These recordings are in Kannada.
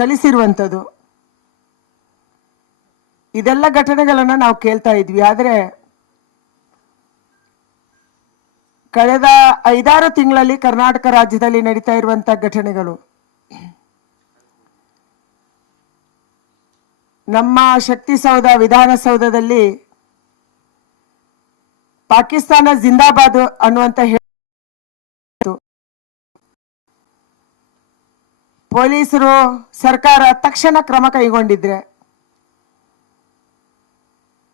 ಥಳಿಸಿರುವಂಥದ್ದು. ಇದೆಲ್ಲ ಘಟನೆಗಳನ್ನು ನಾವು ಕೇಳ್ತಾ ಇದ್ವಿ. ಆದರೆ ಕಳೆದ ಐದಾರು ತಿಂಗಳಲ್ಲಿ ಕರ್ನಾಟಕ ರಾಜ್ಯದಲ್ಲಿ ನಡೀತಾ ಇರುವಂತ ಘಟನೆಗಳು. ನಮ್ಮ ಶಕ್ತಿ ಸೌಧ ವಿಧಾನಸೌಧದಲ್ಲಿ ಪಾಕಿಸ್ತಾನ ಜಿಂದಾಬಾದ್ ಅನ್ನುವಂತ ಪೊಲೀಸರು ಸರ್ಕಾರ ತಕ್ಷಣ ಕ್ರಮ ಕೈಗೊಂಡಿದ್ರೆ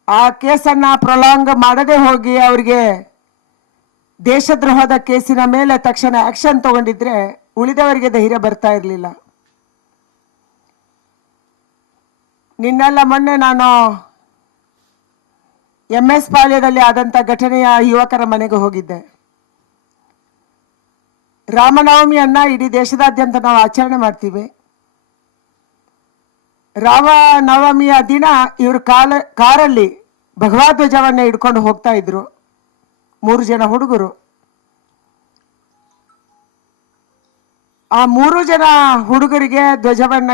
ಆ ಕೇಸನ್ನು ಪ್ರೊಲಾಂಗ್ ಮಾಡದೆ ಹೋಗಿ ಅವರಿಗೆ ದೇಶದ್ರೋಹದ ಕೇಸಿನ ಮೇಲೆ ತಕ್ಷಣ ಆ್ಯಕ್ಷನ್ ತಗೊಂಡಿದ್ರೆ ಉಳಿದವರಿಗೆ ಧೈರ್ಯ ಬರ್ತಾ ಇರಲಿಲ್ಲ. ನಿನ್ನೆಲ್ಲ ಮೊನ್ನೆ ನಾನು ಎಂ ಎಸ್ ಪಾಳ್ಯದಲ್ಲಿ ಆದಂಥ ಘಟನೆಯ ಯುವಕರ ಮನೆಗೆ ಹೋಗಿದ್ದೆ. ರಾಮನವಮಿಯನ್ನ ಇಡೀ ದೇಶದಾದ್ಯಂತ ನಾವು ಆಚರಣೆ ಮಾಡ್ತೀವಿ. ರಾಮನವಮಿಯ ದಿನ ಇವರು ಕಾಲ, ಕಾರಲ್ಲಿ ಭಗವಧ್ವಜವನ್ನ ಹಿಡ್ಕೊಂಡು ಹೋಗ್ತಾ ಇದ್ರು. ಮೂರು ಜನ ಹುಡುಗರು. ಆ ಮೂರು ಜನ ಹುಡುಗರಿಗೆ ಧ್ವಜವನ್ನ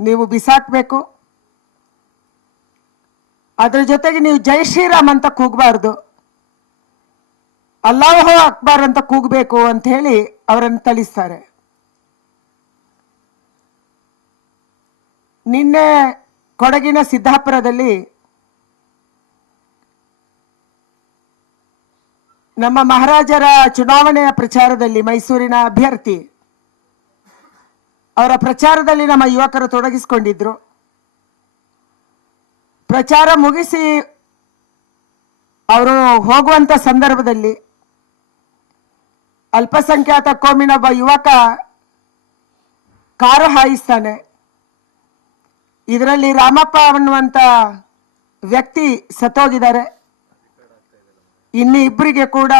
ನೀವು ಬಿಸಾಕ್ಬೇಕು. ಅದ್ರ ಜೊತೆಗೆ ನೀವು ಜೈ ಶ್ರೀರಾಮ್ ಅಂತ ಕೂಗಬಾರ್ದು. ಅಲ್ಲಾಹೋ ಅಕ್ಬರ್ ಅಂತ ಕೂಗಬೇಕು ಅಂತ ಹೇಳಿ ಅವರನ್ನು ತಳಿಸ್ತಾರೆ ನಿನ್ನೆ ಕೊಡಗಿನ ಸಿದ್ದಾಪುರದಲ್ಲಿ ನಮ್ಮ ಮಹಾರಾಜರ ಚುನಾವಣೆಯ ಪ್ರಚಾರದಲ್ಲಿ ಮೈಸೂರಿನ ಅಭ್ಯರ್ಥಿ ಅವರ ಪ್ರಚಾರದಲ್ಲಿ ನಮ್ಮ ಯುವಕರು ತೊಡಗಿಸಿಕೊಂಡಿದ್ರು. ಪ್ರಚಾರ ಮುಗಿಸಿ ಅವರು ಹೋಗುವಂತ ಸಂದರ್ಭದಲ್ಲಿ ಅಲ್ಪಸಂಖ್ಯಾತ ಕೋಮಿನ ಒಬ್ಬ ಯುವಕ ಕಾರು ಹಾಯಿಸ್ತಾನೆ. ಇದರಲ್ಲಿ ರಾಮಪ್ಪ ಅನ್ನುವಂಥ ವ್ಯಕ್ತಿ ಸತ್ತೋಗಿದ್ದಾರೆ. ಇನ್ನು ಇಬ್ಬರಿಗೆ ಕೂಡ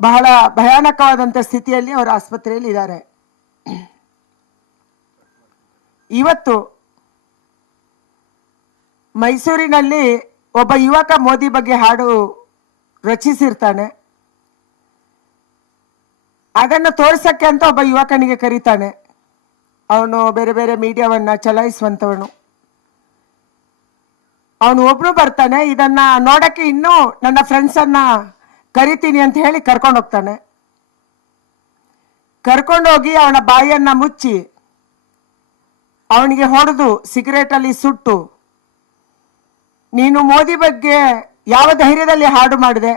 ಬಹಳ ಭಯಾನಕವಾದಂಥ ಸ್ಥಿತಿಯಲ್ಲಿ ಅವರು ಆಸ್ಪತ್ರೆಯಲ್ಲಿ ಇದ್ದಾರೆ. ಇವತ್ತು ಮೈಸೂರಿನಲ್ಲಿ ಒಬ್ಬ ಯುವಕ ಮೋದಿ ಬಗ್ಗೆ ಹಾಡು ರಚಿಸಿರ್ತಾನೆ. ಅದನ್ನು ತೋರಿಸಕ್ಕೆ ಅಂತ ಒಬ್ಬ ಯುವಕನಿಗೆ ಕರೀತಾನೆ. ಅವನು ಬೇರೆ ಬೇರೆ ಮೀಡಿಯಾವನ್ನ ಚಲಾಯಿಸುವಂತವನು. ಅವನು ಒಬ್ನು ಬರ್ತಾನೆ, ಇದನ್ನ ನೋಡಕ್ಕೆ ಇನ್ನೂ ನನ್ನ ಫ್ರೆಂಡ್ಸ್ ಅನ್ನ ಕರಿತೀನಿ ಅಂತ ಹೇಳಿ ಕರ್ಕೊಂಡು ಹೋಗ್ತಾನೆ. ಕರ್ಕೊಂಡೋಗಿ ಅವನ ಬಾಯಿಯನ್ನ ಮುಚ್ಚಿ, ಅವನಿಗೆ ಹೊಡೆದು, ಸಿಗರೇಟಲ್ಲಿ ಸುಟ್ಟು, ನೀನು ಮೋದಿ ಬಗ್ಗೆ ಯಾವ ಧೈರ್ಯದಲ್ಲಿ ಹಾಡು ಮಾಡಿದೆ,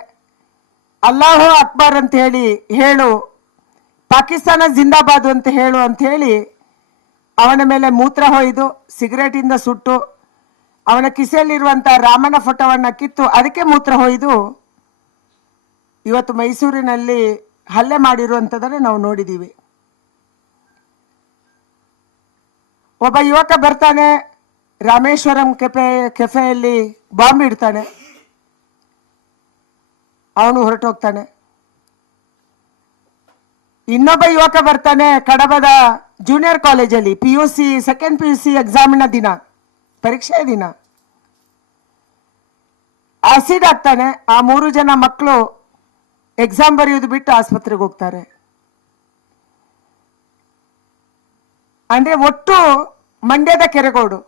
ಅಲ್ಲಾಹೋ ಅಕ್ಬರ್ ಅಂತ ಹೇಳಿ ಹೇಳು ಪಾಕಿಸ್ತಾನ ಜಿಂದಾಬಾದ್ ಅಂತ ಹೇಳು ಅಂತ ಹೇಳಿ ಅವನ ಮೇಲೆ ಮೂತ್ರ ಹೊಯ್ದು, ಸಿಗರೇಟಿಂದ ಸುಟ್ಟು, ಅವನ ಕಿಸೆಯಲ್ಲಿರುವಂಥ ರಾಮನ ಫೋಟೋವನ್ನ ಕಿತ್ತು ಅದಕ್ಕೆ ಮೂತ್ರ ಹೊಯ್ದು ಇವತ್ತು ಮೈಸೂರಿನಲ್ಲಿ ಹಲ್ಲೆ ಮಾಡಿರುವಂಥದ್ದನ್ನು ನಾವು ನೋಡಿದ್ದೀವಿ ಒಬ್ಬ ಯುವಕ ಬರ್ತಾನೆ, ರಾಮೇಶ್ವರಂ ಕೆಫೆ, ಕೆಫೆಯಲ್ಲಿ ಬಾಂಬ್ ಇಡ್ತಾನೆ. ಅವನು ಹೊರಟೋಗ್ತಾನೆ. ಇನ್ನೊಬ್ಬ ಯುವಕ ಬರ್ತಾನೆ ಕಡಬದ ಜೂನಿಯರ್ ಕಾಲೇಜಲ್ಲಿ P U C second P U C ಎಕ್ಸಾಮಿನ ದಿನ ಪರೀಕ್ಷೆಯ ದಿನ. ಆಸಿಡ್ ಆಗ್ತಾನೆ, ಆ ಮೂರು ಜನ ಮಕ್ಕಳು ಎಕ್ಸಾಮ್ ಬರೆಯೋದು ಬಿಟ್ಟು ಆಸ್ಪತ್ರೆಗೆ ಹೋಗ್ತಾರೆ. ಅಂದ್ರೆ ಒಟ್ಟು ಮಂಡ್ಯದ ಕೆರೆಗೋಡು.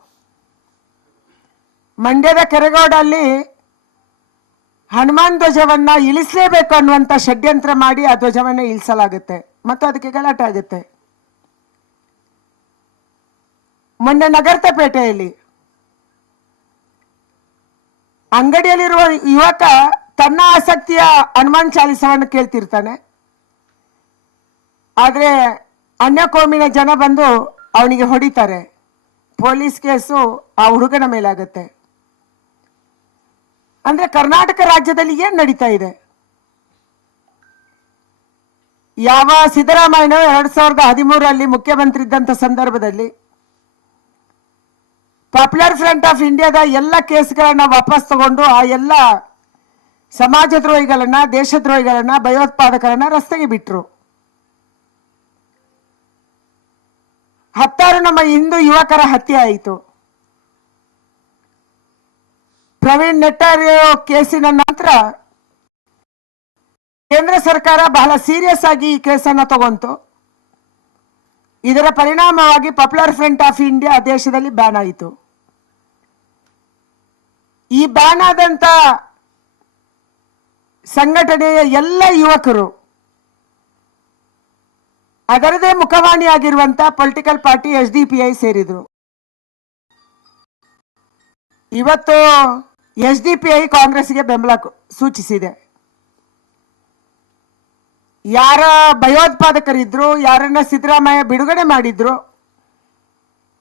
ಮಂಡ್ಯದ ಕೆರೆಗೋಡಲ್ಲಿ ಹನುಮಾನ್ ಧ್ವಜವನ್ನ ಇಳಿಸಲೇಬೇಕು ಅನ್ನುವಂತ ಷಡ್ಯಂತ್ರ ಮಾಡಿ ಆ ಧ್ವಜವನ್ನ ಇಳಿಸಲಾಗುತ್ತೆ. ಮತ್ತು ಅದಕ್ಕೆ ಗಲಾಟೆ ಆಗುತ್ತೆ. ಮೊನ್ನೆ ನಗರತಪೇಟೆಯಲ್ಲಿ ಅಂಗಡಿಯಲ್ಲಿರುವ ಯುವಕ ತನ್ನ ಆಸಕ್ತಿಯ ಹನುಮಾನ್ ಚಾಲಿಸವನ್ನು ಕೇಳ್ತಿರ್ತಾನೆ. ಆದರೆ ಅನ್ಯ ಕೋಮಿನ ಜನ ಬಂದು ಅವನಿಗೆ ಹೊಡಿತಾರೆ. ಪೊಲೀಸ್ ಕೇಸು ಆ ಹುಡುಗನ ಮೇಲಾಗತ್ತೆ. ಅಂದ್ರೆ ಕರ್ನಾಟಕ ರಾಜ್ಯದಲ್ಲಿ ಏನು ನಡೀತಾ ಇದೆ? ಯಾವ ಸಿದ್ದರಾಮಯ್ಯ ಎರಡ್ ಸಾವಿರದ ಹದಿಮೂರರಲ್ಲಿ ಮುಖ್ಯಮಂತ್ರಿ ಇದ್ದಂತ ಸಂದರ್ಭದಲ್ಲಿ ಪಾಪ್ಯುಲರ್ ಫ್ರಂಟ್ ಆಫ್ ಇಂಡಿಯಾದ ಎಲ್ಲ ಕೇಸ್ಗಳನ್ನ ವಾಪಸ್ ತಗೊಂಡು ಆ ಎಲ್ಲ ಸಮಾಜದ್ರೋಹಿಗಳನ್ನ ದೇಶದ್ರೋಹಿಗಳನ್ನ ಭಯೋತ್ಪಾದಕರನ್ನ ರಸ್ತೆಗೆ ಬಿಟ್ರು. ಹತ್ತಾರು ನಮ್ಮ ಹಿಂದೂ ಯುವಕರ ಹತ್ಯೆ ಆಯಿತು. ಪ್ರವೀಣ್ ನೆಟ್ಟಾರಿಯೋ ಕೇಸಿನ ನಂತರ ಕೇಂದ್ರ ಸರ್ಕಾರ ಬಹಳ ಸೀರಿಯಸ್ ಆಗಿ ಈ ಕೇಸನ್ನ ತಗೊಂತು. ಇದರ ಪರಿಣಾಮವಾಗಿ ಪಾಪ್ಯುಲರ್ ಫ್ರಂಟ್ ಆಫ್ ಇಂಡಿಯಾ ದೇಶದಲ್ಲಿ ಬ್ಯಾನ್ ಆಯಿತು. ಈ ಬ್ಯಾನ್ ಆದಂತ ಸಂಘಟನೆಯ ಎಲ್ಲ ಯುವಕರು ಅದರದೇ ಮುಖವಾಣಿಯಾಗಿರುವಂತ political party S D P I ಸೇರಿದ್ರು. ಇವತ್ತು ಎಸ್ ಡಿ ಪಿ ಐ ಕಾಂಗ್ರೆಸ್ಗೆ ಬೆಂಬಲ ಸೂಚಿಸಿದೆ. ಯಾರ ಭಯೋತ್ಪಾದಕರಿದ್ರು, ಯಾರನ್ನ ಸಿದ್ದರಾಮಯ್ಯ ಬಿಡುಗಡೆ ಮಾಡಿದ್ರು,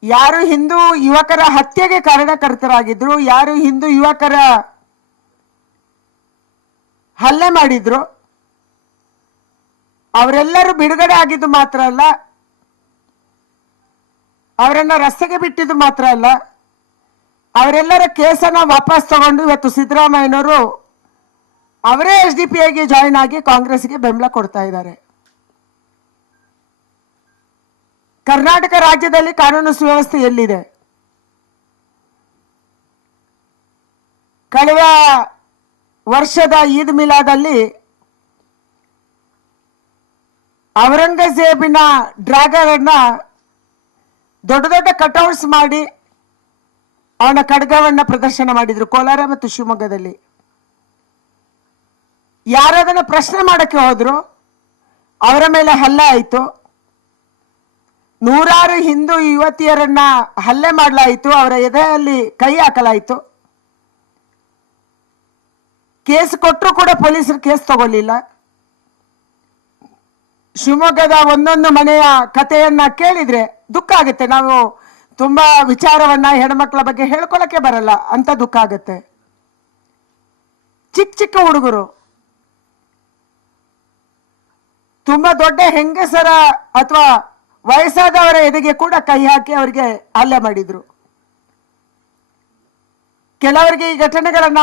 ಯಾರು ಹಿಂದೂ ಯುವಕರ ಹತ್ಯೆಗೆ ಕಾರಣಕರ್ತರಾಗಿದ್ರು, ಯಾರು ಹಿಂದೂ ಯುವಕರ ಹಲ್ಲೆ ಮಾಡಿದ್ರು, ಅವರೆಲ್ಲರೂ ಬಿಡುಗಡೆ ಆಗಿದ್ದು ಮಾತ್ರ ಅಲ್ಲ, ಅವರನ್ನ ರಸ್ತೆಗೆ ಬಿಟ್ಟಿದ್ದು ಮಾತ್ರ ಅಲ್ಲ, ಅವರೆಲ್ಲರ ಕೇಸನ್ನ ವಾಪಸ್ ತಗೊಂಡು ಇವತ್ತು ಸಿದ್ದರಾಮಯ್ಯನವರು ಅವರೇ ಎಸ್ ಡಿ ಪಿ ಐಗೆ ಜಾಯಿನ್ ಆಗಿ ಕಾಂಗ್ರೆಸ್ಗೆ ಬೆಂಬಲ ಕೊಡ್ತಾ ಇದ್ದಾರೆ. ಕರ್ನಾಟಕ ರಾಜ್ಯದಲ್ಲಿ ಕಾನೂನು ಸುವ್ಯವಸ್ಥೆ ಎಲ್ಲಿದೆ? ಕಳೆದ ವರ್ಷದ ಈದ್ ಮಿಲಾದಲ್ಲಿ ಔರಂಗಜೇಬಿನ ಡ್ರ್ಯಾಗನ್ ಅನ್ನ ದೊಡ್ಡ ದೊಡ್ಡ ಕಟೌಟ್ಸ್ ಮಾಡಿ ಅವನ ಖಡ್ಗವನ್ನ ಪ್ರದರ್ಶನ ಮಾಡಿದ್ರು ಕೋಲಾರ ಮತ್ತು ಶಿವಮೊಗ್ಗದಲ್ಲಿ. ಯಾರದನ್ನ ಪ್ರಶ್ನೆ ಮಾಡೋಕ್ಕೆ ಹೋದ್ರು, ಅವರ ಮೇಲೆ ಹಲ್ಲೆ ಆಯಿತು. ನೂರಾರು ಹಿಂದೂ ಯುವತಿಯರನ್ನ ಹಲ್ಲೆ ಮಾಡಲಾಯಿತು, ಅವರ ಎದೆಯಲ್ಲಿ ಕೈ ಹಾಕಲಾಯಿತು. ಕೇಸ್ ಕೊಟ್ಟರು ಕೂಡ ಪೊಲೀಸರು ಕೇಸ್ ತಗೊಳ್ಳಿಲ್ಲ. ಶಿವಮೊಗ್ಗದ ಒಂದೊಂದು ಮನೆಯ ಕಥೆಯನ್ನ ಕೇಳಿದ್ರೆ ದುಃಖ ಆಗುತ್ತೆ. ನಾವು ತುಂಬಾ ವಿಚಾರವನ್ನ ಹೆಣ್ಮಕ್ಳ ಬಗ್ಗೆ ಹೇಳ್ಕೊಳಕ್ಕೆ ಬರಲ್ಲ, ಅಂತ ದುಃಖ ಆಗುತ್ತೆ. ಚಿಕ್ಕ ಚಿಕ್ಕ ಹುಡುಗರು ತುಂಬಾ ದೊಡ್ಡ ಹೆಂಗಸರ ಅಥವಾ ವಯಸ್ಸಾದವರ ಎದೆಗೆ ಕೂಡ ಕೈ ಹಾಕಿ ಅವರಿಗೆ ಹಲ್ಲೆ ಮಾಡಿದ್ರು. ಕೆಲವರಿಗೆ ಈ ಘಟನೆಗಳನ್ನ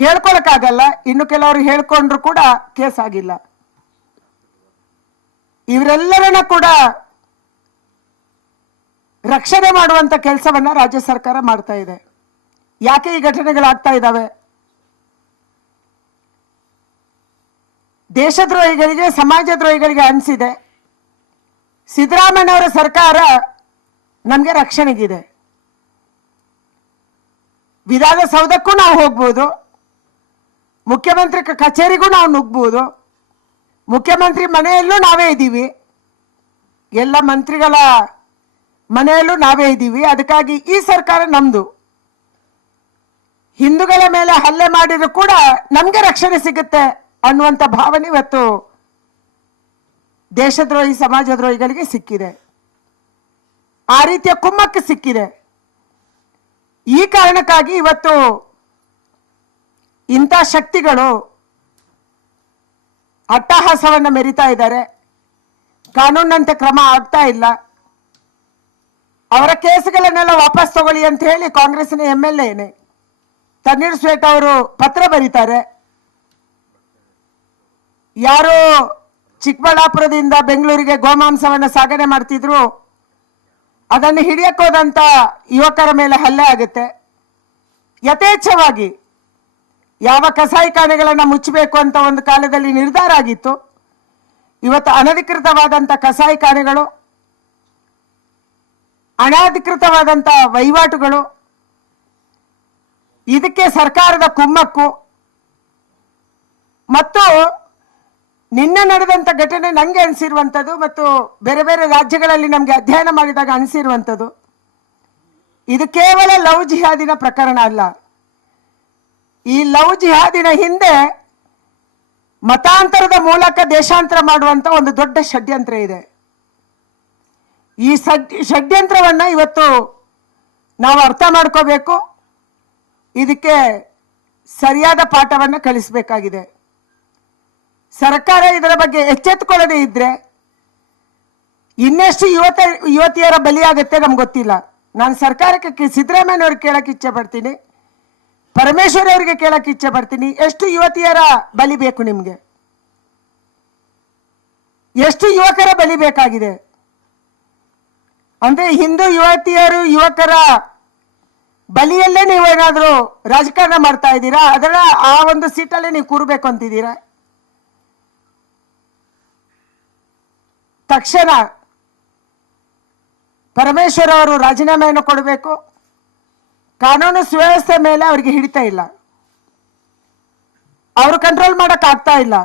ಹೇಳ್ಕೊಳಕ್ಕಾಗಲ್ಲ, ಇನ್ನು ಕೆಲವರು ಹೇಳ್ಕೊಂಡ್ರು ಕೂಡ ಕೇಸ್ ಆಗಿಲ್ಲ. ಇವರೆಲ್ಲರನ್ನ ಕೂಡ ರಕ್ಷಣೆ ಮಾಡುವಂತ ಕೆಲಸವನ್ನ ರಾಜ್ಯ ಸರ್ಕಾರ ಮಾಡ್ತಾ ಇದೆ. ಯಾಕೆ ಈ ಘಟನೆಗಳಾಗ್ತಾ ಇದ್ದಾವೆ ದೇಶದ್ರೋಹಿಗಳಿಗೆ, ಸಮಾಜದ್ರೋಹಿಗಳಿಗೆ ಅನಿಸಿದೆ. ಸಿದ್ದರಾಮಯ್ಯನವರ ಸರ್ಕಾರ ನಮಗೆ ರಕ್ಷಣೆಗಿದೆ. ವಿಧಾನಸೌಧಕ್ಕೂ ನಾವು ಹೋಗ್ಬೋದು. ಮುಖ್ಯಮಂತ್ರಿ ಕಚೇರಿಗೂ ನಾವು ನುಗ್ಬೋದು. ಮುಖ್ಯಮಂತ್ರಿ ಮನೆಯಲ್ಲೂ ನಾವೇ ಇದ್ದೀವಿ. ಎಲ್ಲ ಮಂತ್ರಿಗಳ ಮನೆಯಲ್ಲೂ ನಾವೇ ಇದ್ದೀವಿ. ಅದಕ್ಕಾಗಿ ಈ ಸರ್ಕಾರ ನಮ್ದು. ಹಿಂದೂಗಳ ಮೇಲೆ ಹಲ್ಲೆ ಮಾಡಿದ್ರು ಕೂಡ ನಮಗೆ ರಕ್ಷಣೆ ಸಿಗುತ್ತೆ. ಅನ್ನುವಂಥ ಭಾವನೆ ಇವತ್ತು ದೇಶದ್ರೋಹಿ, ಸಮಾಜದ್ರೋಹಿಗಳಿಗೆ ಸಿಕ್ಕಿದೆ. ಆ ರೀತಿಯ ಕುಮ್ಮಕ್ಕೆ ಸಿಕ್ಕಿದೆ. ಈ ಕಾರಣಕ್ಕಾಗಿ ಇವತ್ತು ಇಂಥ ಶಕ್ತಿಗಳು ಅಟ್ಟಹಾಸವನ್ನು ಮೆರಿತಾ ಇದ್ದಾರೆ. ಕಾನೂನಂತೆ ಕ್ರಮ ಆಗ್ತಾ ಇಲ್ಲ. ಅವರ ಕೇಸುಗಳನ್ನೆಲ್ಲ ವಾಪಸ್ ತಗೊಳ್ಳಿ ಅಂತ ಹೇಳಿ ಕಾಂಗ್ರೆಸ್ನ M L A Tanveer Sait ಅವರು ಪತ್ರ ಬರೀತಾರೆ. ಯಾರು ಚಿಕ್ಕಬಳ್ಳಾಪುರದಿಂದ ಬೆಂಗಳೂರಿಗೆ ಗೋಮಾಂಸವನ್ನು ಸಾಗಣೆ ಮಾಡ್ತಿದ್ರು, ಅದನ್ನು ಹಿಡಿಯಕ್ಕೋದಂತ ಯುವಕರ ಮೇಲೆ ಹಲ್ಲೆ ಆಗುತ್ತೆ. ಯಥೇಚ್ಛವಾಗಿ ಯಾವ ಕಸಾಯಿಖಾನೆಗಳನ್ನು ಮುಚ್ಚಬೇಕು ಅಂತ ಒಂದು ಕಾಲದಲ್ಲಿ ನಿರ್ಧಾರ ಆಗಿತ್ತು. ಇವತ್ತು ಅನಧಿಕೃತವಾದಂಥ ಕಸಾಯಿಖಾನೆಗಳು ಅನಧಿಕೃತವಾದಂಥ ವಹಿವಾಟುಗಳು, ಇದಕ್ಕೆ ಸರ್ಕಾರದ ಕುಮ್ಮಕ್ಕು, ಮತ್ತು ನಿನ್ನೆ ನಡೆದಂಥ ಘಟನೆ ನನಗೆ ಅನಿಸಿರುವಂಥದ್ದು ಮತ್ತು ಬೇರೆ ಬೇರೆ ರಾಜ್ಯಗಳಲ್ಲಿ ನಮಗೆ ಅಧ್ಯಯನ ಮಾಡಿದಾಗ ಅನಿಸಿರುವಂಥದ್ದು. ಇದು ಕೇವಲ ಲವ್ ಜಿಹಾದಿನ ಪ್ರಕರಣ ಅಲ್ಲ. ಈ ಲವ್ ಜಿಹಾದಿನ ಹಿಂದೆ ಮತಾಂತರದ ಮೂಲಕ ದೇಶಾಂತರ ಮಾಡುವಂತ ಒಂದು ದೊಡ್ಡ ಷಡ್ಯಂತ್ರ ಇದೆ. ಈ ಷಡ್ಯಂತ್ರವನ್ನ ಇವತ್ತು ನಾವು ಅರ್ಥ ಮಾಡ್ಕೋಬೇಕು. ಇದಕ್ಕೆ ಸರಿಯಾದ ಪಾಠವನ್ನು ಕಲಿಸಬೇಕಾಗಿದೆ. ಸರ್ಕಾರ ಇದರ ಬಗ್ಗೆ ಎಚ್ಚೆತ್ತುಕೊಳ್ಳದೆ ಇದ್ರೆ ಇನ್ನೆಷ್ಟು ಯುವತ, ಯುವತಿಯರ ಬಲಿಯಾಗುತ್ತೆ ನಮ್ಗೆ ಗೊತ್ತಿಲ್ಲ. ನಾನು ಸರ್ಕಾರಕ್ಕೆ ಸಿದ್ದರಾಮಯ್ಯವ್ರಿಗೆ ಕೇಳಕ್ಕೆ ಇಚ್ಛೆ ಪಡ್ತೀನಿ. ಪರಮೇಶ್ವರ್ ಅವರಿಗೆ ಕೇಳಕ್ಕೆ ಇಚ್ಛೆ ಪಡ್ತೀನಿ. ಎಷ್ಟು ಯುವತಿಯರ ಬಲಿ ಬೇಕು ನಿಮಗೆ? ಎಷ್ಟು ಯುವಕರ ಬಲಿ ಬೇಕಾಗಿದೆ? ಅಂದ್ರೆ ಹಿಂದೂ ಯುವತಿಯರು ಯುವಕರ ಬಲಿಯಲ್ಲೇ ಏನಾದರೂ ರಾಜಕಾರಣ ಮಾಡ್ತಾ ಇದ್ದೀರಾ? ಅದರ ಆ ಒಂದು ಸೀಟಲ್ಲೇ ನೀವು ಕೂರಬೇಕು ಅಂತಿದ್ದೀರಾ? ತಕ್ಷಣ ಪರಮೇಶ್ವರ್ ಅವರು ರಾಜೀನಾಮೆಯನ್ನು ಕೊಡಬೇಕು. ಕಾನೂನು ಸುವ್ಯವಸ್ಥೆ ಮೇಲೆ ಅವರಿಗೆ ಹಿಡಿತಾ ಇಲ್ಲ. ಅವರು ಕಂಟ್ರೋಲ್ ಮಾಡೋಕ್ಕಾಗ್ತಾ ಇಲ್ಲ.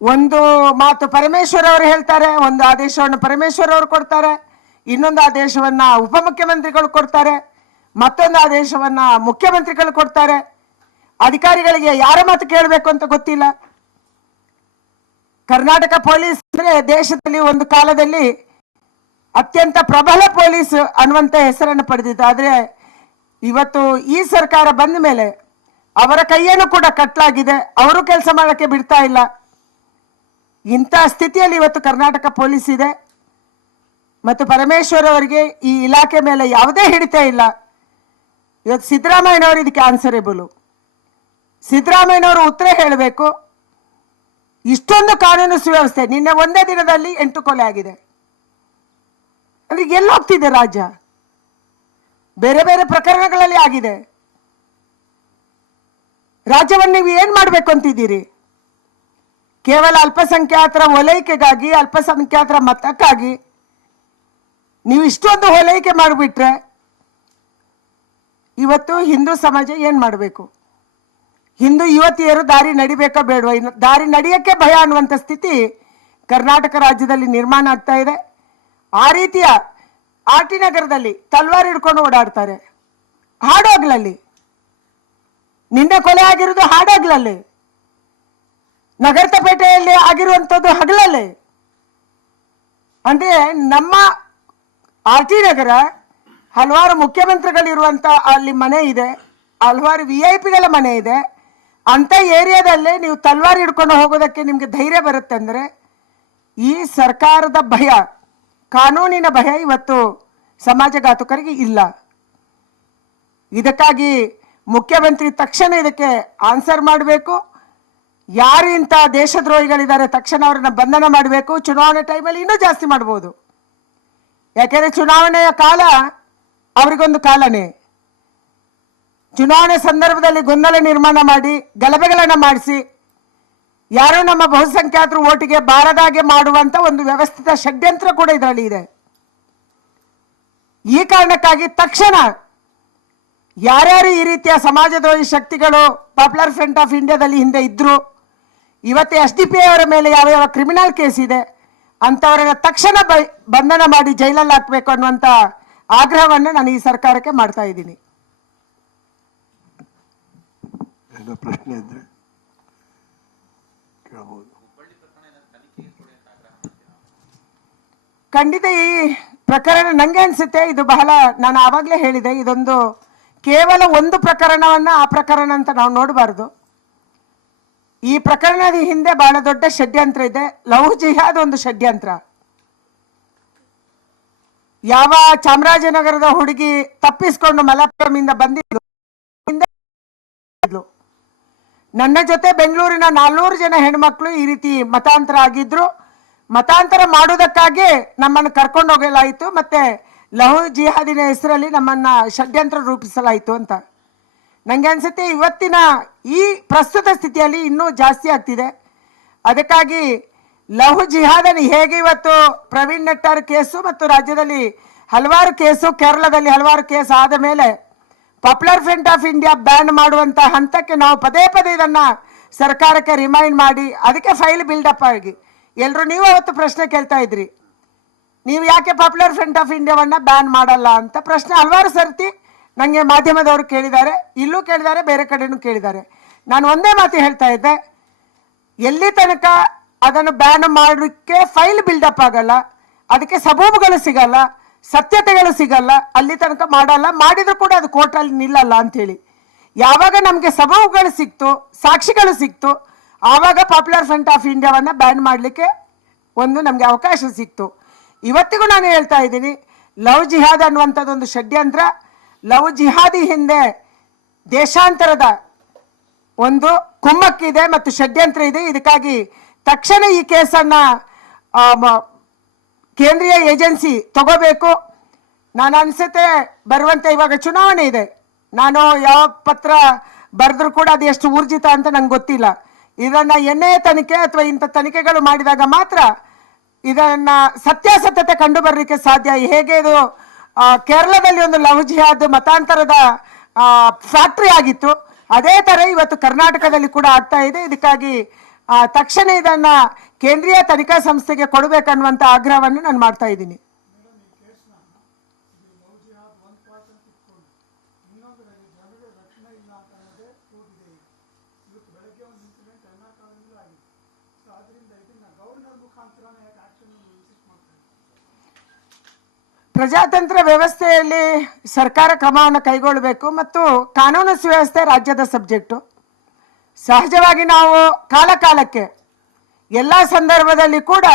ಒಂದು ಮಾತು ಪರಮೇಶ್ವರ್ ಅವರು ಹೇಳ್ತಾರೆ, ಒಂದು ಆದೇಶವನ್ನು ಪರಮೇಶ್ವರ್ ಅವರು ಕೊಡ್ತಾರೆ, ಇನ್ನೊಂದು ಆದೇಶವನ್ನು ಉಪಮುಖ್ಯಮಂತ್ರಿಗಳು ಕೊಡ್ತಾರೆ, ಮತ್ತೊಂದು ಆದೇಶವನ್ನು ಮುಖ್ಯಮಂತ್ರಿಗಳು ಕೊಡ್ತಾರೆ. ಅಧಿಕಾರಿಗಳಿಗೆ ಯಾರ ಮಾತು ಕೇಳಬೇಕು ಅಂತ ಗೊತ್ತಿಲ್ಲ. ಕರ್ನಾಟಕ ಪೊಲೀಸ್ ಅಂದ್ರೆ ದೇಶದಲ್ಲಿ ಒಂದು ಕಾಲದಲ್ಲಿ ಅತ್ಯಂತ ಪ್ರಬಲ ಪೊಲೀಸ್ ಅನ್ನುವಂತ ಹೆಸರನ್ನು ಪಡೆದಿತ್ತು ಆದರೆ ಇವತ್ತು ಈ ಸರ್ಕಾರ ಬಂದ ಮೇಲೆ ಅವರ ಕೈಯನ್ನು ಕೂಡ ಕಟ್ಟಲಾಗಿದೆ ಅವರು ಕೆಲಸ ಮಾಡಕ್ಕೆ ಬಿಡ್ತಾ ಇಲ್ಲ. ಇಂಥ ಸ್ಥಿತಿಯಲ್ಲಿ ಇವತ್ತು ಕರ್ನಾಟಕ ಪೊಲೀಸ್ ಇದೆ. ಮತ್ತು ಪರಮೇಶ್ವರ್ ಅವರಿಗೆ ಈ ಇಲಾಖೆ ಮೇಲೆ ಯಾವುದೇ ಹಿಡಿತ ಇಲ್ಲ. ಇವತ್ತು ಸಿದ್ದರಾಮಯ್ಯನವರು ಇದಕ್ಕೆ ಆನ್ಸರೇಬಲು ಸಿದ್ದರಾಮಯ್ಯನವರು ಉತ್ತರ ಹೇಳಬೇಕು. ಇಷ್ಟೊಂದು ಕಾನೂನು ಸುವ್ಯವಸ್ಥೆ ನಿನ್ನೆ ಒಂದೇ ದಿನದಲ್ಲಿ ಎಂಟು ಕೊಲೆ ಆಗಿದೆ. ಅಂದ್ರೆ ಎಲ್ಲಿ ಹೋಗ್ತಿದೆ ರಾಜ್ಯ? ಬೇರೆ ಬೇರೆ ಪ್ರಕರಣಗಳಲ್ಲಿ ಆಗಿದೆ. ರಾಜ್ಯವನ್ನು ನೀವು ಏನ್ ಮಾಡ್ಬೇಕು ಅಂತಿದ್ದೀರಿ? ಕೇವಲ ಅಲ್ಪಸಂಖ್ಯಾತರ ಓಲೈಕೆಗಾಗಿ ಅಲ್ಪಸಂಖ್ಯಾತರ ಮತಕ್ಕಾಗಿ ನೀವು ಇಷ್ಟೊಂದು ಓಲೈಕೆ ಮಾಡಿಬಿಟ್ರೆ ಇವತ್ತು ಹಿಂದೂ ಸಮಾಜ ಏನ್ ಮಾಡಬೇಕು? ಹಿಂದೂ ಯುವತಿಯರು ದಾರಿ ನಡಿಬೇಕಾ ಬೇಡವಾ? ದಾರಿ ನಡೆಯಕ್ಕೆ ಭಯ ಅನ್ನುವಂಥ ಸ್ಥಿತಿ ಕರ್ನಾಟಕ ರಾಜ್ಯದಲ್ಲಿ ನಿರ್ಮಾಣ ಆಗ್ತಾ ಇದೆ. ಆ ರೀತಿಯ ಆರ್ ಟಿ ನಗರದಲ್ಲಿ ತಲ್ವಾರ್ ಹಿಡ್ಕೊಂಡು ಓಡಾಡ್ತಾರೆ. ಹಾಡೋಗ್ಲಲ್ಲಿ. ನಿನ್ನೆ ಕೊಲೆ ಆಗಿರೋದು ಹಾಡೋಗ್ಲಲ್ಲಿ. ನಗರಪೇಟೆಯಲ್ಲಿ ಆಗಿರುವಂಥದ್ದು ಹಗಲಲ್ಲಿ. ಅಂದ್ರೆ ನಮ್ಮ ಆರ್ ಟಿ ನಗರ ಹಲವಾರು ಮುಖ್ಯಮಂತ್ರಿಗಳಿರುವಂತ ಅಲ್ಲಿ ಮನೆ ಇದೆ. ಹಲವಾರು ವಿ ಐ ಪಿಗಳ ಮನೆ ಇದೆ. ಅಂತ ಏರಿಯಾದಲ್ಲಿ ನೀವು ತಲ್ವಾರ್ ಹಿಡ್ಕೊಂಡು ಹೋಗೋದಕ್ಕೆ ನಿಮ್ಗೆ ಧೈರ್ಯ ಬರುತ್ತೆ ಅಂದ್ರೆ ಈ ಸರ್ಕಾರದ ಭಯ, ಕಾನೂನಿನ ಭಯ ಇವತ್ತು ಸಮಾಜಘಾತುಕರಿಗೆ ಇಲ್ಲ. ಇದಕ್ಕಾಗಿ ಮುಖ್ಯಮಂತ್ರಿ ತಕ್ಷಣ ಇದಕ್ಕೆ ಆನ್ಸರ್ ಮಾಡಬೇಕು. ಯಾರು ಇಂಥ ದೇಶದ್ರೋಹಿಗಳಿದ್ದಾರೆ ತಕ್ಷಣ ಅವ್ರನ್ನ ಬಂಧನ ಮಾಡಬೇಕು. ಚುನಾವಣೆ ಟೈಮಲ್ಲಿ ಇನ್ನೂ ಜಾಸ್ತಿ ಮಾಡ್ಬೋದು. ಯಾಕೆಂದರೆ ಚುನಾವಣೆಯ ಕಾಲ ಅವರಿಗೊಂದು ಕಾಲನೇ. ಚುನಾವಣೆ ಸಂದರ್ಭದಲ್ಲಿ ಗೊಂದಲ ನಿರ್ಮಾಣ ಮಾಡಿ, ಗಲಭೆಗಳನ್ನು ಮಾಡಿಸಿ, ಯಾರೋ ನಮ್ಮ ಬಹುಸಂಖ್ಯಾತರು ಓಟಿಗೆ ಬಾರದಾಗೆ ಮಾಡುವಂತ ಒಂದು ವ್ಯವಸ್ಥಿತ ಷಡ್ಯಂತ್ರ ಕೂಡ ಇದರಲ್ಲಿ ಇದೆ. ಈ ಕಾರಣಕ್ಕಾಗಿ ತಕ್ಷಣ ಯಾರ್ಯಾರು ಈ ರೀತಿಯ ಸಮಾಜದ್ರೋಹಿ ಶಕ್ತಿಗಳು ಪಾಪ್ಯುಲರ್ ಫ್ರಂಟ್ ಆಫ್ ಇಂಡಿಯಾದಲ್ಲಿ ಹಿಂದೆ ಇದ್ದರು ಇವತ್ತು ಎಸ್ ಡಿ ಪಿ ಅವರ ಮೇಲೆ ಯಾವ ಯಾವ ಕ್ರಿಮಿನಲ್ ಕೇಸ್ ಇದೆ ಅಂಥವರನ್ನು ತಕ್ಷಣ ಬಂಧನ ಮಾಡಿ ಜೈಲಲ್ಲಿ ಹಾಕಬೇಕು ಅನ್ನುವಂಥ ಆಗ್ರಹವನ್ನು ನಾನು ಈ ಸರ್ಕಾರಕ್ಕೆ ಮಾಡ್ತಾ ಇದ್ದೀನಿ. ಏನೋ ಪ್ರಶ್ನೆ ಇದ್ರೆ ಕೇಳ್ಬೋದು ಖಂಡಿತ ಈ ಪ್ರಕರಣ ನಂಗೆ ಅನ್ಸುತ್ತೆ, ಇದು ಬಹಳ ನಾನು ಆವಾಗಲೇ ಹೇಳಿದೆ, ಇದೊಂದು ಕೇವಲ ಒಂದು ಪ್ರಕರಣವನ್ನ ಆ ಪ್ರಕರಣ ಅಂತ ನಾವು ನೋಡಬಾರ್ದು ಈ ಪ್ರಕರಣದ ಹಿಂದೆ ಬಹಳ ದೊಡ್ಡ ಷಡ್ಯಂತ್ರ ಇದೆ, ಲವ್ ಜಿಹಾದ್ ಒಂದು ಷಡ್ಯಂತ್ರ ಯಾವ ಚಾಮರಾಜನಗರದ ಹುಡುಗಿ ತಪ್ಪಿಸ್ಕೊಂಡು ಮಲಪ್ಪುರಮಿಂದ ಬಂದಿದ್ದು. ನನ್ನ ಜೊತೆ ಬೆಂಗಳೂರಿನ ನಾಲ್ನೂರು ಜನ ಹೆಣ್ಮಕ್ಳು ಈ ರೀತಿ ಮತಾಂತರ ಆಗಿದ್ರು. ಮತಾಂತರ ಮಾಡುವುದಕ್ಕಾಗಿ ನಮ್ಮನ್ನು ಕರ್ಕೊಂಡು ಹೋಗಲಾಯಿತು. ಮತ್ತೆ ಲಹು ಜಿಹಾದಿನ ಹೆಸರಲ್ಲಿ ನಮ್ಮನ್ನ ಷಡ್ಯಂತ್ರ ರೂಪಿಸಲಾಯಿತು ಅಂತ. ನಂಗೆ ಅನ್ಸುತ್ತೆ ಇವತ್ತಿನ ಈ ಪ್ರಸ್ತುತ ಸ್ಥಿತಿಯಲ್ಲಿ ಇನ್ನೂ ಜಾಸ್ತಿ ಆಗ್ತಿದೆ. ಅದಕ್ಕಾಗಿ ಲಹು ಜಿಹಾದನ್ನು ಹೇಗೆ ಇವತ್ತು ಪ್ರವೀಣ್ ನೆಟ್ಟಾರ್ ಕೇಸು ಮತ್ತು ರಾಜ್ಯದಲ್ಲಿ ಹಲವಾರು ಕೇಸು ಕೇರಳದಲ್ಲಿ ಹಲವಾರು ಕೇಸ್ ಆದ ಮೇಲೆ popular front of India ban ಮಾಡುವಂತ ಹಂತಕ್ಕೆ ನಾವು ಪದೇ ಪದೇ ಇದನ್ನ ಸರ್ಕಾರಕ್ಕೆ ರಿಮೈಂಡ್ ಮಾಡಿ, ಅದಕ್ಕೆ ಫೈಲ್ ಬಿಲ್ಡಪ್ ಆಗಿ. ಎಲ್ಲರೂ ನೀವು ಅವತ್ತು ಪ್ರಶ್ನೆ ಕೇಳ್ತಾ ಇದ್ರಿ. ನೀವು ಯಾಕೆ ಪಾಪ್ಯುಲರ್ ಫ್ರಂಟ್ ಆಫ್ ಇಂಡಿಯಾವನ್ನ ಬ್ಯಾನ್ ಮಾಡಲ್ಲ ಅಂತ ಪ್ರಶ್ನೆ ಹಲವಾರು ಸರ್ತಿ ನನಗೆ ಮಾಧ್ಯಮದವರು ಕೇಳಿದ್ದಾರೆ, ಇಲ್ಲೂ ಕೇಳಿದ್ದಾರೆ, ಬೇರೆ ಕಡೆನೂ ಕೇಳಿದ್ದಾರೆ. ನಾನು ಒಂದೇ ಮಾತು ಹೇಳ್ತಾ ಇದ್ದೆ, ಎಲ್ಲಿ ತನಕ ಅದನ್ನು ಬ್ಯಾನ್ ಮಾಡೋಕ್ಕೆ ಫೈಲ್ ಬಿಲ್ಡಪ್ ಆಗಲ್ಲ, ಅದಕ್ಕೆ ಸಬೂಬುಗಳು ಸಿಗಲ್ಲ ಸತ್ಯತೆಗಳು ಸಿಗಲ್ಲ, ಅಲ್ಲಿ ತನಕ ಮಾಡಲ್ಲ, ಮಾಡಿದ್ರು ಕೂಡ ಅದು ಕೋರ್ಟಲ್ಲಿ ನಿಲ್ಲಲ್ಲ ಅಂತೇಳಿ ಯಾವಾಗ ನಮಗೆ ಸಬೂಬುಗಳು ಸಿಕ್ತು, ಸಾಕ್ಷಿಗಳು ಸಿಕ್ತು, ಆವಾಗ ಪಾಪ್ಯುಲರ್ ಫ್ರಂಟ್ ಆಫ್ ಇಂಡಿಯಾವನ್ನ ಬ್ಯಾನ್ ಮಾಡಲಿಕ್ಕೆ ಒಂದು ನಮಗೆ ಅವಕಾಶ ಸಿಕ್ತು. ಇವತ್ತಿಗೂ ನಾನು ಹೇಳ್ತಾ ಇದ್ದೀನಿ, ಲವ್ ಜಿಹಾದ್ ಅನ್ನುವಂಥದ್ದೊಂದು ಷಡ್ಯಂತ್ರ, ಲವ್ ಜಿಹಾದಿ ಹಿಂದೆ ದೇಶಾಂತರದ ಒಂದು ಕುಮ್ಮಕ್ಕಿದೆ ಮತ್ತು ಷಡ್ಯಂತ್ರ ಇದೆ. ಇದಕ್ಕಾಗಿ ತಕ್ಷಣ ಈ ಕೇಸನ್ನ ಕೇಂದ್ರೀಯ ಏಜೆನ್ಸಿ ತಗೋಬೇಕು. ನಾನು ಅನಿಸುತ್ತೆ ಬರುವಂತೆ ಇವಾಗ ಚುನಾವಣೆ ಇದೆ. ನಾನು ಯಾವ ಪತ್ರ ಬರೆದ್ರು ಕೂಡ ಅದು ಎಷ್ಟು ಊರ್ಜಿತ ಅಂತ ನಂಗೆ ಗೊತ್ತಿಲ್ಲ. ಇದನ್ನ ಎನ್ ಐ ಎ ತನಿಖೆ ಅಥವಾ ಇಂಥ ತನಿಖೆಗಳು ಮಾಡಿದಾಗ ಮಾತ್ರ ಇದನ್ನ ಸತ್ಯಾಸತ್ಯತೆ ಕಂಡು ಬರಲಿಕ್ಕೆ ಸಾಧ್ಯ. ಹೇಗೆ ಇದು ಕೇರಳದಲ್ಲಿ ಒಂದು ಲವ್ ಜಿಹಾದ್ ಮತಾಂತರದ ಫ್ಯಾಕ್ಟ್ರಿ ಆಗಿತ್ತು. ಅದೇ ತರ ಇವತ್ತು ಕರ್ನಾಟಕದಲ್ಲಿ ಕೂಡ ಆಗ್ತಾ ಇದೆ. ಇದಕ್ಕಾಗಿ ತಕ್ಷಣ ಇದನ್ನ ಕೇಂದ್ರೀಯ ತನಿಖಾ ಸಂಸ್ಥೆಗೆ ಕೊಡಬೇಕನ್ನುವಂತ ಆಗ್ರಹವನ್ನು ನಾನು ಮಾಡ್ತಾ ಇದ್ದೀನಿ. ಪ್ರಜಾತಂತ್ರ ವ್ಯವಸ್ಥೆಯಲ್ಲಿ ಸರ್ಕಾರ ಕ್ರಮವನ್ನು ಕೈಗೊಳ್ಳಬೇಕು ಮತ್ತು ಕಾನೂನು ಸುವ್ಯವಸ್ಥೆ ರಾಜ್ಯದ ಸಬ್ಜೆಕ್ಟು. ಸಹಜವಾಗಿ ನಾವು ಕಾಲಕಾಲಕ್ಕೆ ಎಲ್ಲ ಸಂದರ್ಭದಲ್ಲಿ ಕೂಡ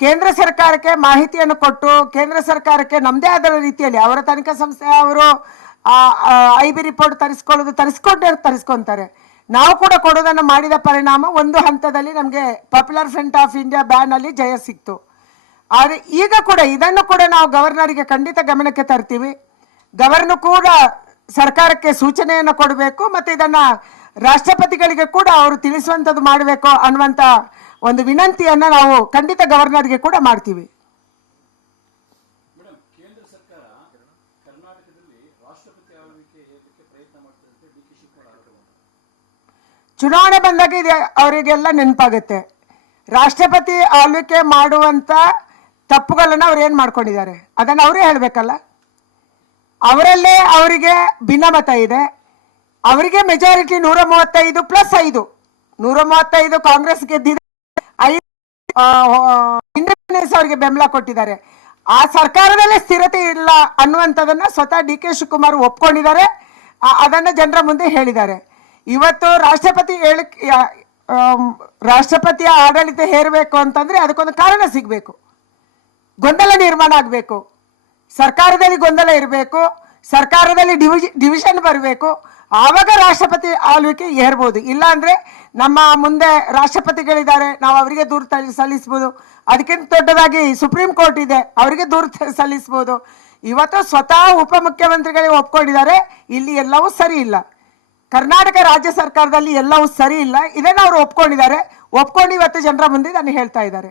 ಕೇಂದ್ರ ಸರ್ಕಾರಕ್ಕೆ ಮಾಹಿತಿಯನ್ನು ಕೊಟ್ಟು ಕೇಂದ್ರ ಸರ್ಕಾರಕ್ಕೆ ನಮ್ಮದೇ ಆದ ರೀತಿಯಲ್ಲಿ ಅವರ ತನಿಖಾ ಸಂಸ್ಥೆ ಅವರು ಐ ಬಿ ರಿಪೋರ್ಟ್ ತರಿಸ್ಕೊಳ್ಳೋದು ತರಿಸ್ಕೊಂಡೇ ತರಿಸ್ಕೊಂತಾರೆ. ನಾವು ಕೂಡ ಕೊಡೋದನ್ನು ಮಾಡಿದ ಪರಿಣಾಮ ಒಂದು ಹಂತದಲ್ಲಿ ನಮಗೆ popular front of India ban ಅಲ್ಲಿ ಜಯ ಸಿಕ್ತು. ಆದರೆ ಈಗ ಕೂಡ ಇದನ್ನು ಕೂಡ ನಾವು ಗವರ್ನರಿಗೆ ಖಂಡಿತ ಗಮನಕ್ಕೆ ತರ್ತೀವಿ. ಗವರ್ನರ್ ಕೂಡ ಸರ್ಕಾರಕ್ಕೆ ಸೂಚನೆಯನ್ನು ಕೊಡಬೇಕು ಮತ್ತು ಇದನ್ನ ರಾಷ್ಟ್ರಪತಿಗಳಿಗೆ ಕೂಡ ಅವರು ತಿಳಿಸುವಂಥದ್ದು ಮಾಡಬೇಕು ಅನ್ನುವಂಥ ಒಂದು ವಿನಂತಿಯನ್ನು ನಾವು ಖಂಡಿತ ಗವರ್ನರ್ಗೆ ಕೂಡ ಮಾಡ್ತೀವಿ. ಚುನಾವಣೆ ಬಂದಾಗ ಇದೆ ಅವರಿಗೆಲ್ಲ ನೆನಪಾಗುತ್ತೆ. ರಾಷ್ಟ್ರಪತಿ ಆಳ್ವಿಕೆ ಮಾಡುವಂತ ತಪ್ಪುಗಳನ್ನು ಅವ್ರು ಏನು ಮಾಡ್ಕೊಂಡಿದ್ದಾರೆ? ಅದನ್ನು ಅವರೇ ಹೇಳಬೇಕಲ್ಲ? ಅವರಲ್ಲೇ ಅವರಿಗೆ ಭಿನ್ನಮತ ಇದೆ. ಅವರಿಗೆ ಮೆಜಾರಿಟಿ ನೂರ ಮೂವತ್ತೈದು ಪ್ಲಸ್ ಐದು. ನೂರ ಮೂವತ್ತೈದು ಕಾಂಗ್ರೆಸ್ ಗೆದ್ದಿದೆ. ಇಂಡಿಪೆಂಡೆನ್ಸ್ ಅವರಿಗೆ ಬೆಂಬಲ ಕೊಟ್ಟಿದ್ದಾರೆ. ಆ ಸರ್ಕಾರದಲ್ಲೇ ಸ್ಥಿರತೆ ಇಲ್ಲ ಅನ್ನುವಂಥದ್ದನ್ನ ಸ್ವತಃ ಡಿ ಕೆ ಶಿವಕುಮಾರ್ ಒಪ್ಕೊಂಡಿದ್ದಾರೆ. ಅದನ್ನ ಜನರ ಮುಂದೆ ಹೇಳಿದ್ದಾರೆ. ಇವತ್ತು ರಾಷ್ಟ್ರಪತಿ ಹೇಳಿ ರಾಷ್ಟ್ರಪತಿಯ ಆಡಳಿತ ಹೇರಬೇಕು ಅಂತಂದ್ರೆ ಅದಕ್ಕೊಂದು ಕಾರಣ ಸಿಗಬೇಕು. ಗೊಂದಲ ನಿರ್ಮಾಣ ಆಗಬೇಕು. ಸರ್ಕಾರದಲ್ಲಿ ಗೊಂದಲ ಇರಬೇಕು. ಸರ್ಕಾರದಲ್ಲಿ ಡಿವಿಜ್ ಡಿವಿಷನ್ ಬರಬೇಕು. ಆವಾಗ ರಾಷ್ಟ್ರಪತಿ ಆಳ್ವಿಕೆ ಏರ್ಬೋದು. ಇಲ್ಲ ಅಂದ್ರೆ ನಮ್ಮ ಮುಂದೆ ರಾಷ್ಟ್ರಪತಿಗಳಿದ್ದಾರೆ, ನಾವು ಅವರಿಗೆ ದೂರು ಸಲ್ಲಿಸ್ಬೋದು. ಅದಕ್ಕಿಂತ ದೊಡ್ಡದಾಗಿ ಸುಪ್ರೀಂ ಕೋರ್ಟ್ ಇದೆ, ಅವರಿಗೆ ದೂರು ಸಲ್ಲಿಸ್ಬೋದು. ಇವತ್ತು ಸ್ವತಃ ಉಪಮುಖ್ಯಮಂತ್ರಿಗಳಿಗೆ ಒಪ್ಕೊಂಡಿದ್ದಾರೆ, ಇಲ್ಲಿ ಎಲ್ಲವೂ ಸರಿ ಇಲ್ಲ. ಕರ್ನಾಟಕ ರಾಜ್ಯ ಸರ್ಕಾರದಲ್ಲಿ ಎಲ್ಲವೂ ಸರಿ ಇಲ್ಲ, ಇದನ್ನು ಅವರು ಒಪ್ಕೊಂಡಿದ್ದಾರೆ. ಒಪ್ಕೊಂಡು ಇವತ್ತು ಜನರ ಮುಂದೆ ನಾನು ಹೇಳ್ತಾ ಇದ್ದಾರೆ.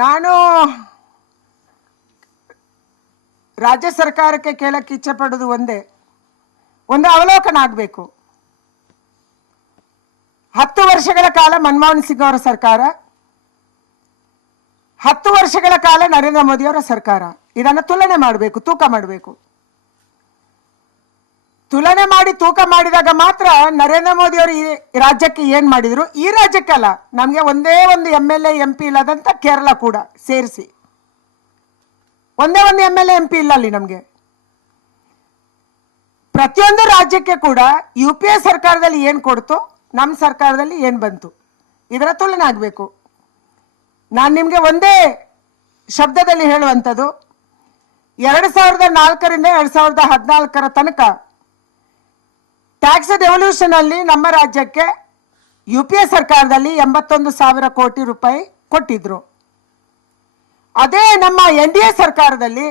ನಾನು ರಾಜ್ಯ ಸರ್ಕಾರಕ್ಕೆ ಕೇಳಕ್ಕೆ ಇಚ್ಛೆ ಪಡೋದು ಒಂದೇ. ಒಂದು ಅವಲೋಕನ ಆಗಬೇಕು ಹತ್ತು ವರ್ಷಗಳ ಕಾಲ ಮನಮೋಹನ್ ಸಿಂಗ್ ಅವರ ಸರ್ಕಾರ. ಹತ್ತು ವರ್ಷಗಳ ಕಾಲ ನರೇಂದ್ರ ಮೋದಿ ಅವರ ಸರ್ಕಾರ. ಇದನ್ನು ತುಲನೆ ಮಾಡಬೇಕು, ತೂಕ ಮಾಡಬೇಕು. ತುಲನೆ ಮಾಡಿ ತೂಕ ಮಾಡಿದಾಗ ಮಾತ್ರ ನರೇಂದ್ರ ಮೋದಿ ಅವರು ಈ ರಾಜ್ಯಕ್ಕೆ ಏನ್ ಮಾಡಿದ್ರು? ಈ ರಾಜ್ಯಕ್ಕಲ್ಲ ನಮಗೆ ಒಂದೇ ಒಂದು M L A M P ಇಲ್ಲದಂತ Kerala ಕೂಡ ಸೇರಿಸಿ. ಒಂದೇ ಒಂದು M L A M P ಇಲ್ಲ ಅಲ್ಲಿ ನಮಗೆ. ಪ್ರತಿಯೊಂದು ರಾಜ್ಯಕ್ಕೆ ಕೂಡ ಯು ಪಿ ಎ ಸರ್ಕಾರದಲ್ಲಿ ಏನು ಕೊಡ್ತು ನಮ್ಮ ಸರ್ಕಾರದಲ್ಲಿ ಏನು ಬಂತು? ಇದರ ತುಲನೆ ಆಗಬೇಕು. ನಾನು ನಿಮಗೆ ಒಂದೇ ಶಬ್ದದಲ್ಲಿ ಹೇಳುವಂಥದ್ದು, ಎರಡು ಸಾವಿರದ ನಾಲ್ಕರಿಂದ ಎರಡು ಸಾವಿರದ ಹದಿನಾಲ್ಕರ ತನಕ ಟ್ಯಾಕ್ಸ್ ರೆವಲ್ಯೂಷನ್ ಅಲ್ಲಿ ನಮ್ಮ ರಾಜ್ಯಕ್ಕೆ ಯು ಪಿ ಎ ಸರ್ಕಾರದಲ್ಲಿ ಎಂಬತ್ತೊಂದು ಸಾವಿರ ಕೋಟಿ ರೂಪಾಯಿ ಕೊಟ್ಟಿದ್ರು. ಅದೇ ನಮ್ಮ ಎನ್ ಡಿ ಎ ಸರ್ಕಾರದಲ್ಲಿ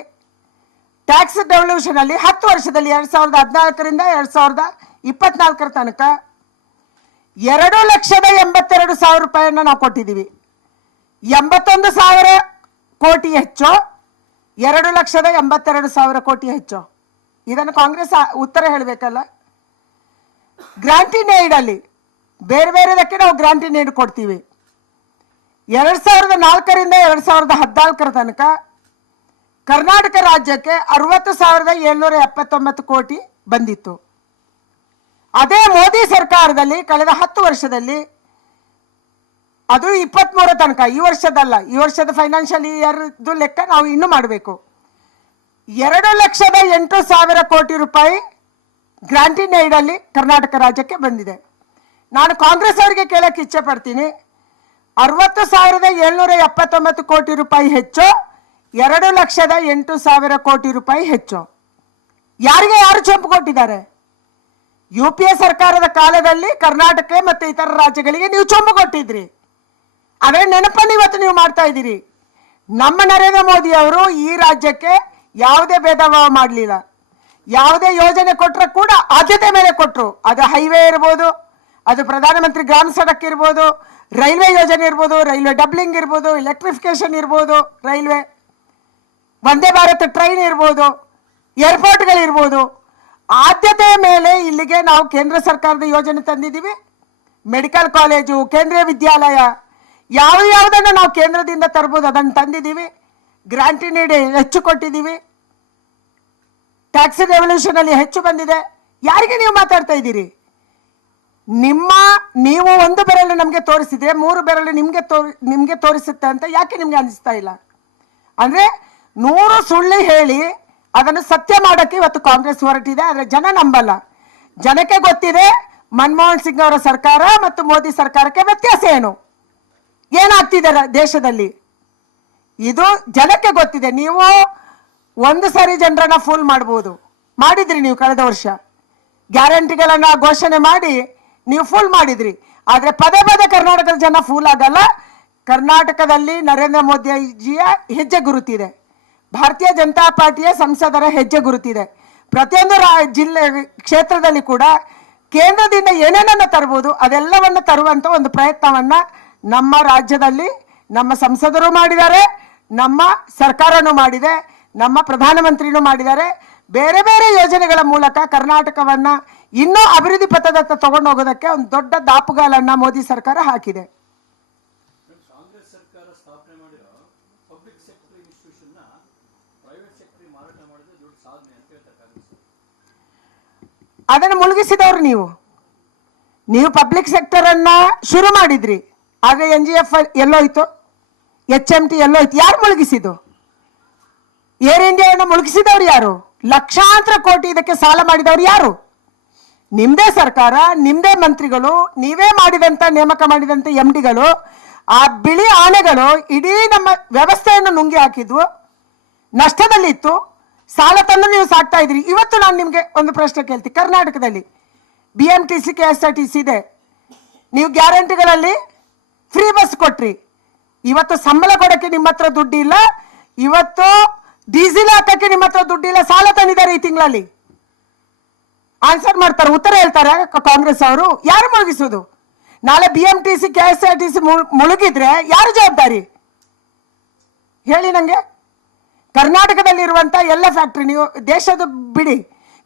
ಟ್ಯಾಕ್ಸ್ ರೆವಲ್ಯೂಷನ್ ಅಲ್ಲಿ ಹತ್ತು ವರ್ಷದಲ್ಲಿ ಎರಡ್ ಸಾವಿರದ ಹದಿನಾಲ್ಕರಿಂದ ಎರಡ್ ಸಾವಿರದ ಇಪ್ಪತ್ನಾಲ್ಕರ ತನಕ ಎರಡು ಲಕ್ಷದ ಎಂಬತ್ತೆರಡು ಸಾವಿರ ರೂಪಾಯಿಯನ್ನು ನಾವು ಕೊಟ್ಟಿದ್ದೀವಿ. ಎಂಬತ್ತೊಂದು ಸಾವಿರ ಕೋಟಿ ಹೆಚ್ಚು, ಎರಡು ಲಕ್ಷದ ಎಂಬತ್ತೆರಡು ಸಾವಿರ ಕೋಟಿ ಹೆಚ್ಚು. ಇದನ್ನು ಕಾಂಗ್ರೆಸ್ ಉತ್ತರ ಹೇಳಬೇಕಲ್ಲ? ಗ್ರಾಂಟಿನ್ ಏಡ್ ಅಲ್ಲಿ ಬೇರೆ ಬೇರೆದಕ್ಕೆ ನಾವು ಗ್ರಾಂಟಿ ಏಡ್ ಕೊಡ್ತೀವಿ. ಎರಡು ಸಾವಿರದ ನಾಲ್ಕರಿಂದ ಎರಡು ಸಾವಿರದ ಹದಿನಾಲ್ಕರ ತನಕ ಕರ್ನಾಟಕ ರಾಜ್ಯಕ್ಕೆ ಅರವತ್ತು ಸಾವಿರದ ಏಳ್ನೂರ ಎಪ್ಪತ್ತೊಂಬತ್ತು ಕೋಟಿ ಬಂದಿತ್ತು. ಅದೇ ಮೋದಿ ಸರ್ಕಾರದಲ್ಲಿ ಕಳೆದ ಹತ್ತು ವರ್ಷದಲ್ಲಿ ಅದು ಇಪ್ಪತ್ತ್ಮೂರ ತನಕ, ಈ ವರ್ಷದಲ್ಲ, ಈ ವರ್ಷದ ಫೈನಾನ್ಷಿಯಲ್ ಇಯರ್ದು ಲೆಕ್ಕ ನಾವು ಇನ್ನೂ ಮಾಡಬೇಕು. ಎರಡು ಲಕ್ಷದ ಎಂಟು ಸಾವಿರ ಕೋಟಿ ರೂಪಾಯಿ ಗ್ರಾಂಟಿನ್ ಏಡಲ್ಲಿ ಕರ್ನಾಟಕ ರಾಜ್ಯಕ್ಕೆ ಬಂದಿದೆ. ನಾನು ಕಾಂಗ್ರೆಸ್ ಅವರಿಗೆ ಕೇಳಕ್ಕೆ ಇಚ್ಛೆ ಪಡ್ತೀನಿ ಅರವತ್ತು ಸಾವಿರದ ಏಳ್ನೂರ ಎಪ್ಪತ್ತೊಂಬತ್ತು ಕೋಟಿ ರೂಪಾಯಿ ಹೆಚ್ಚು, ಎರಡು ಲಕ್ಷದ ಎಂಟು ಸಾವಿರ ಕೋಟಿ ರೂಪಾಯಿ ಹೆಚ್ಚು. ಯಾರಿಗೆ ಯಾರು ಚಂಪು ಕೊಟ್ಟಿದ್ದಾರೆ? ಯು ಪಿ ಎ ಸರ್ಕಾರದ ಕಾಲದಲ್ಲಿ ಕರ್ನಾಟಕ ಮತ್ತು ಇತರ ರಾಜ್ಯಗಳಿಗೆ ನೀವು ಚೊಂಬು ಕೊಟ್ಟಿದ್ರಿ. ಅದೇ ನೆನಪನ್ನು ಇವತ್ತು ನೀವು ಮಾಡ್ತಾ ಇದ್ದೀರಿ. ನಮ್ಮ ನರೇಂದ್ರ ಮೋದಿ ಅವರು ಈ ರಾಜ್ಯಕ್ಕೆ ಯಾವುದೇ ಭೇದ ಭಾವ ಮಾಡಲಿಲ್ಲ. ಯಾವುದೇ ಯೋಜನೆ ಕೊಟ್ಟರೆ ಕೂಡ ಆದ್ಯತೆ ಮೇಲೆ ಕೊಟ್ಟರು ಅದು ಹೈವೇ ಇರ್ಬೋದು, ಅದು ಪ್ರಧಾನಮಂತ್ರಿ ಗ್ರಾಮ ಸಡಕ್ ಇರ್ಬೋದು, ರೈಲ್ವೆ ಯೋಜನೆ ಇರ್ಬೋದು, ರೈಲ್ವೆ ಡಬ್ಲಿಂಗ್ ಇರ್ಬೋದು ಎಲೆಕ್ಟ್ರಿಫಿಕೇಶನ್ ಇರ್ಬೋದು, ರೈಲ್ವೆ. ವಂದೇ ಭಾರತ್ ಟ್ರೈನ್ ಇರ್ಬೋದು ಏರ್ಪೋರ್ಟ್ಗಳಿರ್ಬೋದು ಆದ್ಯತೆಯ ಮೇಲೆ ಇಲ್ಲಿಗೆ ನಾವು ಕೇಂದ್ರ ಸರ್ಕಾರದ ಯೋಜನೆ ತಂದಿದ್ದೀವಿ. ಮೆಡಿಕಲ್ ಕಾಲೇಜು, ಕೇಂದ್ರೀಯ ವಿದ್ಯಾಲಯ, ಯಾವ ಯಾವುದನ್ನು ನಾವು ಕೇಂದ್ರದಿಂದ ತರ್ಬೋದು ಅದನ್ನು ತಂದಿದ್ದೀವಿ. ಗ್ರಾಂಟಿ ನೀಡಿ ಹೆಚ್ಚು ಕೊಟ್ಟಿದ್ದೀವಿ. ಟ್ಯಾಕ್ಸಿ ರೆವಲ್ಯೂಷನ್ ಅಲ್ಲಿ ಹೆಚ್ಚು ಬಂದಿದೆ. ಯಾರಿಗೆ ನೀವು ಮಾತಾಡ್ತಾ ಇದ್ದೀರಿ? ನಿಮ್ಮ, ನೀವು ಒಂದು ಬೆರಳು ನಮಗೆ ತೋರಿಸಿದ್ರೆ ಮೂರು ಬೆರಳು ನಿಮಗೆ ತೋರಿ, ನಿಮಗೆ ತೋರಿಸುತ್ತೆ ಅಂತ ಯಾಕೆ ನಿಮ್ಗೆ ಅನಿಸ್ತಾ ಇಲ್ಲ? ಅಂದ್ರೆ ನೂರು ಸುಳ್ಳು ಹೇಳಿ ಅದನ್ನು ಸತ್ಯ ಮಾಡೋಕ್ಕೆ ಇವತ್ತು ಕಾಂಗ್ರೆಸ್ ಹೊರಟಿದೆ, ಆದರೆ ಜನ ನಂಬಲ್ಲ. ಜನಕ್ಕೆ ಗೊತ್ತಿದೆ ಮನಮೋಹನ್ ಸಿಂಗ್ ಅವರ ಸರ್ಕಾರ ಮತ್ತು ಮೋದಿ ಸರ್ಕಾರಕ್ಕೆ ವ್ಯತ್ಯಾಸ ಏನು? ಏನಾಗ್ತಿದೆ ದೇಶದಲ್ಲಿ? ಇದು ಜನಕ್ಕೆ ಗೊತ್ತಿದೆ. ನೀವು ಒಂದು ಸಾರಿ ಜನರನ್ನ ಫೋನ್ ಮಾಡ್ಬೋದು. ಮಾಡಿದ್ರಿ ನೀವು ಕಳೆದ ವರ್ಷ. ಗ್ಯಾರಂಟಿಗಳನ್ನ ಘೋಷಣೆ ಮಾಡಿ ನೀವು ಫೂಲ್ ಮಾಡಿದ್ರಿ. ಆದ್ರೆ ಪದೇ ಪದೇ ಕರ್ನಾಟಕದ ಜನ ಫೂಲ್ ಆಗಲ್ಲ. ಕರ್ನಾಟಕದಲ್ಲಿ ನರೇಂದ್ರ ಮೋದಿಜಿಯ ಹೆಜ್ಜೆ ಗುರುತಿದೆ. ಭಾರತೀಯ ಜನತಾ ಪಾರ್ಟಿಯ ಸಂಸದರ ಹೆಜ್ಜೆ ಗುರುತಿದೆ. ಪ್ರತಿಯೊಂದು ರಾ ಜಿಲ್ಲೆ, ಕ್ಷೇತ್ರದಲ್ಲಿ ಕೂಡ ಕೇಂದ್ರದಿಂದ ಏನೇನನ್ನ ತರ್ಬೋದು, ಅದೆಲ್ಲವನ್ನ ತರುವಂತ ಒಂದು ಪ್ರಯತ್ನವನ್ನ ನಮ್ಮ ರಾಜ್ಯದಲ್ಲಿ ನಮ್ಮ ಸಂಸದರು ಮಾಡಿದ್ದಾರೆ, ನಮ್ಮ ಸರ್ಕಾರನು ಮಾಡಿದೆ. ನಮ್ಮ ಪ್ರಧಾನಮಂತ್ರಿನೂ ಮಾಡಿದ್ದಾರೆ. ಬೇರೆ ಬೇರೆ ಯೋಜನೆಗಳ ಮೂಲಕ ಕರ್ನಾಟಕವನ್ನ ಇನ್ನೂ ಅಭಿವೃದ್ಧಿ ಪಥದತ್ತ ತಗೊಂಡು ಹೋಗೋದಕ್ಕೆ ಒಂದು ದೊಡ್ಡ ದಾಪುಗಾಲನ್ನು ಮೋದಿ ಸರ್ಕಾರ ಹಾಕಿದೆ. ಅದನ್ನು ಮುಳುಗಿಸಿದವರು ನೀವು. ನೀವು ಪಬ್ಲಿಕ್ ಸೆಕ್ಟರ್ ಅನ್ನ ಶುರು ಮಾಡಿದ್ರಿ. ಆಗ ಎನ್ ಜಿ ಎಫ್ ಎಲ್ಲೋಯ್ತು. ಎಚ್ ಎಂ ಟಿ ಎಲ್ಲೋಯ್ತು. ಯಾರು ಮುಳುಗಿಸಿದ್ದು? ಏರ್ ಇಂಡಿಯಾವನ್ನು ಮುಳುಗಿಸಿದವರು ಯಾರು? ಲಕ್ಷಾಂತರ ಕೋಟಿ ಇದಕ್ಕೆ ಸಾಲ ಮಾಡಿದವರು ಯಾರು? ನಿಮ್ದೇ ಸರ್ಕಾರ, ನಿಮ್ದೇ ಮಂತ್ರಿಗಳು, ನೀವೇ ಮಾಡಿದಂತ ನೇಮಕ ಮಾಡಿದಂತ ಎಂ ಡಿಗಳು ಆ ಬಿಳಿ ಆನೆಗಳು ಇಡೀ ನಮ್ಮ ವ್ಯವಸ್ಥೆಯನ್ನು ನುಂಗಿ ಹಾಕಿದ್ವು ನಷ್ಟದಲ್ಲಿತ್ತು. ಸಾಲ ತಂದು ನೀವು ಸಾಕ್ತಾ ಇದ್ರಿ ಇವತ್ತು ನಾನು ನಿಮಗೆ ಒಂದು ಪ್ರಶ್ನೆ ಕೇಳ್ತೀನಿ. ಕರ್ನಾಟಕದಲ್ಲಿ B M T C K S R T C ಇದೆ. ನೀವು ಗ್ಯಾರಂಟಿಗಳಲ್ಲಿ ಫ್ರೀ ಬಸ್ ಕೊಟ್ರಿ. ಇವತ್ತು ಸಂಬಳ ಕೊಡಕ್ಕೆ ನಿಮ್ಮ ಹತ್ರ ದುಡ್ಡು ಇಲ್ಲ ಇವತ್ತು ಡೀಸೆಲ್ ಹಾಕಕ್ಕೆ ನಿಮ್ಮ ಹತ್ರ ದುಡ್ಡಿಲ್ಲ, ಸಾಲ ತಂದಿದ್ದಾರೆ ಈ ತಿಂಗಳಲ್ಲಿ. ಆನ್ಸರ್ ಮಾಡ್ತಾರೆ, ಉತ್ತರ ಹೇಳ್ತಾರೆ ಕಾಂಗ್ರೆಸ್ ಅವರು. ಯಾರು ಮುಳುಗಿಸೋದು? ನಾಳೆ B M T C K S R T C ಮುಳುಗಿದ್ರೆ ಯಾರು ಜವಾಬ್ದಾರಿ? ಹೇಳಿ ನಂಗೆ. ಕರ್ನಾಟಕದಲ್ಲಿರುವಂತ ಎಲ್ಲ ಫ್ಯಾಕ್ಟ್ರಿ ನೀವು ದೇಶದ ಬಿಡಿ.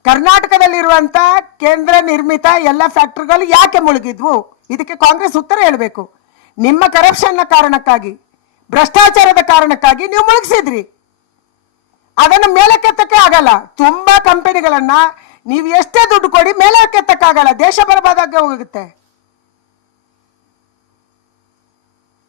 ಕರ್ನಾಟಕದಲ್ಲಿರುವಂತ ಕೇಂದ್ರ ನಿರ್ಮಿತ ಎಲ್ಲ ಫ್ಯಾಕ್ಟ್ರಿಗಳು ಯಾಕೆ ಮುಳುಗಿದ್ವು? ಇದಕ್ಕೆ ಕಾಂಗ್ರೆಸ್ ಉತ್ತರ ಹೇಳಬೇಕು. ನಿಮ್ಮ ಕರಪ್ಷನ್ನ ಕಾರಣಕ್ಕಾಗಿ, ಭ್ರಷ್ಟಾಚಾರದ ಕಾರಣಕ್ಕಾಗಿ ನೀವು ಮುಳುಗಿಸಿದ್ರಿ. ಅದನ್ನು ಮೇಲಕ್ಕೆತ್ತಕ್ಕೆ ಆಗಲ್ಲ. ತುಂಬಾ ಕಂಪನಿಗಳನ್ನ ನೀವು ಎಷ್ಟೇ ದುಡ್ಡು ಕೊಡಿ ಮೇಲಕ್ಕೆತ್ತಕ್ಕಾಗಲ್ಲ. ದೇಶ ಬರಬಾದಾಗ ಹೋಗುತ್ತೆ.